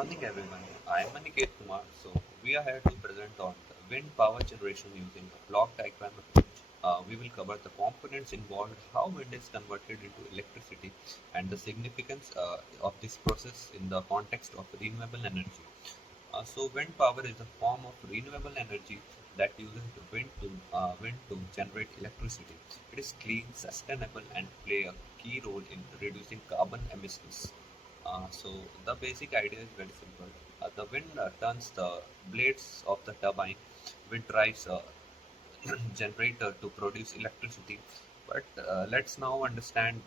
morning, everyone. I am Aniket Kumar. We are here to present on wind power generation using a block diagram approach. We will cover the components involved, how wind is converted into electricity, and the significance of this process in the context of renewable energy. Wind power is a form of renewable energy that uses the wind to generate electricity. It is clean, sustainable, and play a key role in reducing carbon emissions. The basic idea is very simple. The wind turns the blades of the turbine, which drives a generator to produce electricity. But let's now understand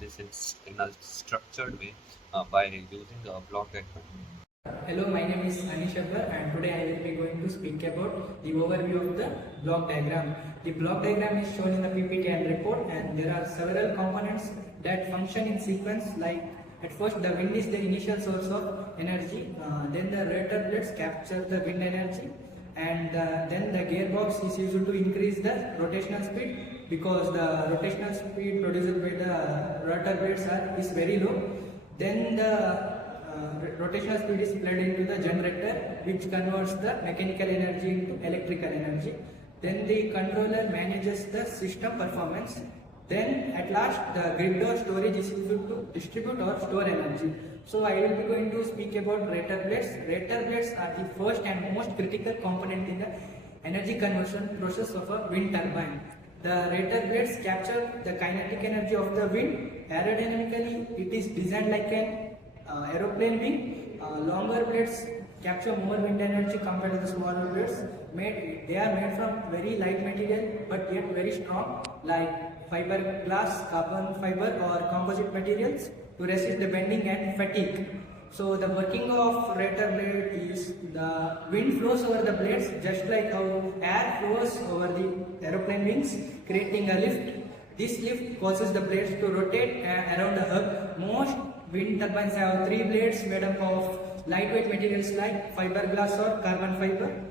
this in a structured way by using a block diagram. Hello, my name is Aneesh Hebbar and today I will be going to speak about the overview of the block diagram. The block diagram is shown in the PPT and report, and there are several components that function in sequence. Like at first the wind is the initial source of energy, then the rotor blades capture the wind energy, and then the gearbox is used to increase the rotational speed because the rotational speed produced by the rotor blades is very low. Then the rotational speed is fed into the generator, which converts the mechanical energy into electrical energy. Then the controller manages the system performance. Then at last the grid or storage is used to distribute or store energy. So I will be going to speak about rotor blades. Rotor blades are the first and most critical component in the energy conversion process of a wind turbine. The rotor blades capture the kinetic energy of the wind. Aerodynamically, it is designed like an aeroplane wing. Longer blades capture more wind energy compared to the smaller blades. They are made from very light material but yet very strong, like fiberglass, carbon fiber or composite materials to resist the bending and fatigue. So the working of rotor blade is the wind flows over the blades just like how air flows over the aeroplane wings, creating a lift. This lift causes the blades to rotate around the hub. Most wind turbines have three blades made up of lightweight materials like fiberglass or carbon fiber.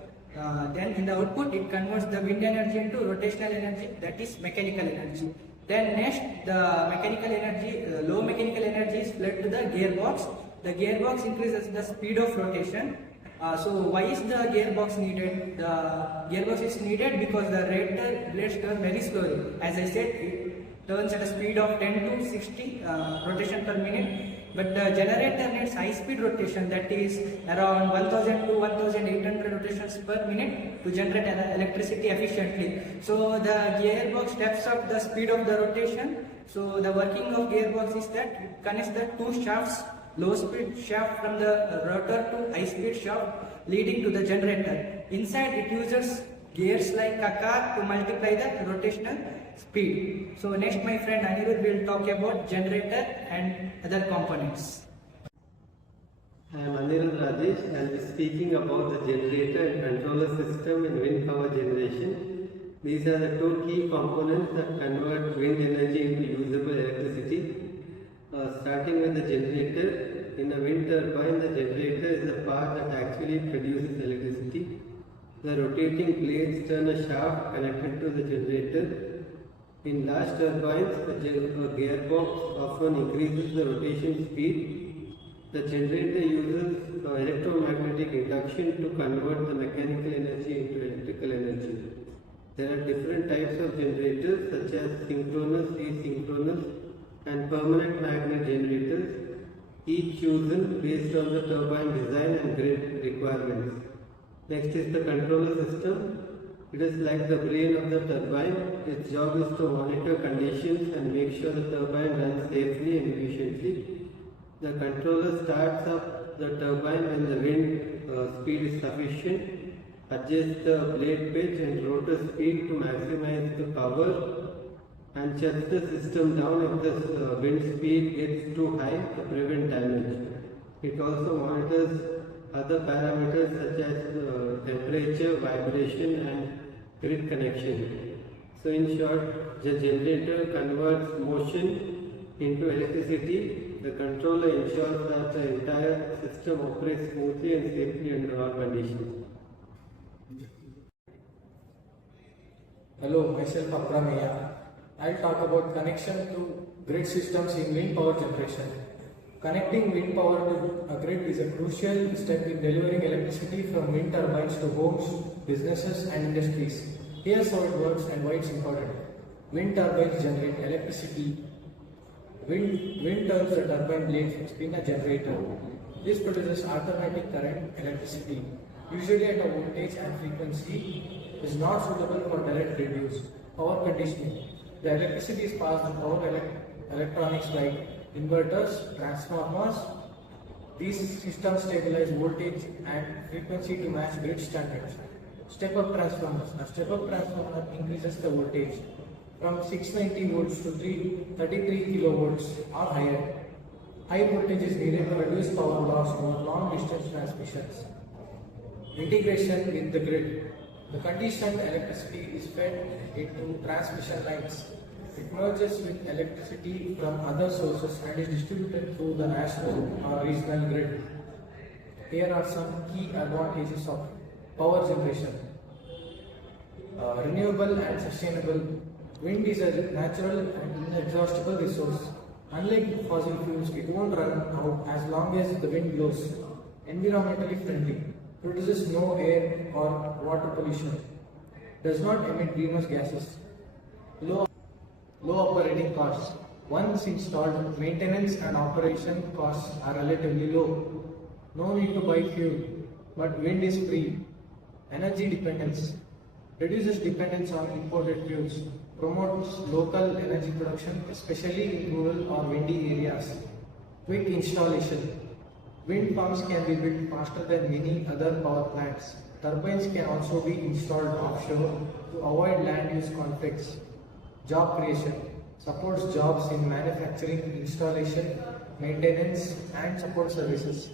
Then in the output it converts the wind energy into rotational energy, that is mechanical energy. Then next the mechanical energy, low mechanical energy is fed to the gearbox. The gearbox increases the speed of rotation. So why is the gearbox needed? The gearbox is needed because the rotor blades turn very slowly. As I said, it turns at a speed of 10 to 60 rotation per minute. But the generator needs high speed rotation, that is around 1000 to 1800 rotations per minute to generate electricity efficiently. So the gearbox steps up the speed of the rotation. So the working of gearbox is that it connects the two shafts, low speed shaft from the rotor to high speed shaft leading to the generator. Inside it uses gears like a car to multiply the rotational speed. So next my friend Anirudh will talk about generator and other components. I am Anirudh Rajesh and I will be speaking about the generator and controller system in wind power generation. These are the two key components that convert wind energy into usable electricity. Starting with the generator. In a wind turbine, the generator is the part that actually produces electricity. The rotating blades turn a shaft connected to the generator. In large turbines, the gearbox often increases the rotation speed. The generator uses electromagnetic induction to convert the mechanical energy into electrical energy. There are different types of generators such as synchronous, asynchronous, and permanent magnet generators, each chosen based on the turbine design and grid requirements. Next is the controller system. It is like the brain of the turbine. Its job is to monitor conditions and make sure the turbine runs safely and efficiently. The controller starts up the turbine when the wind speed is sufficient, adjusts the blade pitch and rotor speed to maximize the power, and shuts the system down if the wind speed gets too high to prevent damage. It also monitors other parameters such as temperature, vibration and grid connection. So in short, the generator converts motion into electricity. The controller ensures that the entire system operates smoothly and safely under all conditions. Hello, myself Aprameya. I'll talk about connection to grid systems in wind power generation. Connecting wind power to a grid is a crucial step in delivering electricity from wind turbines to homes, businesses, and industries. Here's how it works and why it's important. Wind turbines generate electricity. Wind turns the turbine blades to spin a generator. This produces alternating current electricity, usually at a voltage and frequency is not suitable for direct grid use. Power conditioning. The electricity is passed to electronics like inverters, transformers. These systems stabilize voltage and frequency to match grid standards. Step-up transformers. A step-up transformer increases the voltage from 690 volts to 33 kilovolts or higher. High voltage is needed to reduce power loss for long distance transmissions. Integration with the grid. The conditioned electricity is fed into transmission lines. It merges with electricity from other sources and is distributed through the national or regional grid. Here are some key advantages of power generation. Renewable and sustainable. Wind is a natural and inexhaustible resource. Unlike fossil fuels, it won't run out as long as the wind blows. Environmentally friendly. Produces no air or water pollution. Does not emit greenhouse gases. Low operating costs. Once installed, maintenance and operation costs are relatively low. No need to buy fuel, but wind is free. Energy dependence. Reduces dependence on imported fuels. Promotes local energy production, especially in rural or windy areas. Quick installation. Wind farms can be built faster than many other power plants. Turbines can also be installed offshore to avoid land use conflicts. Job creation. Supports jobs in manufacturing, installation, maintenance, and support services.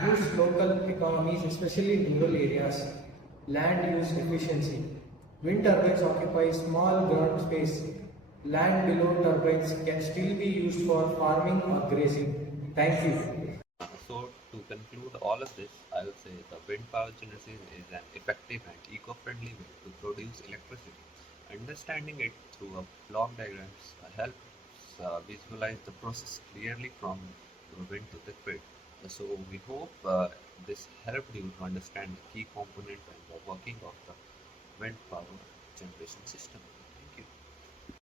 Boosts local economies, especially in rural areas. Land use efficiency. Wind turbines occupy small ground space. Land below turbines can still be used for farming or grazing. Thank you. So, to conclude all of this, I would say the wind power generation is an effective and eco-friendly way to produce electricity. Understanding it through a block diagrams helps visualize the process clearly from the wind to the grid. So, we hope this helped you to understand the key component and the working of the wind power generation system.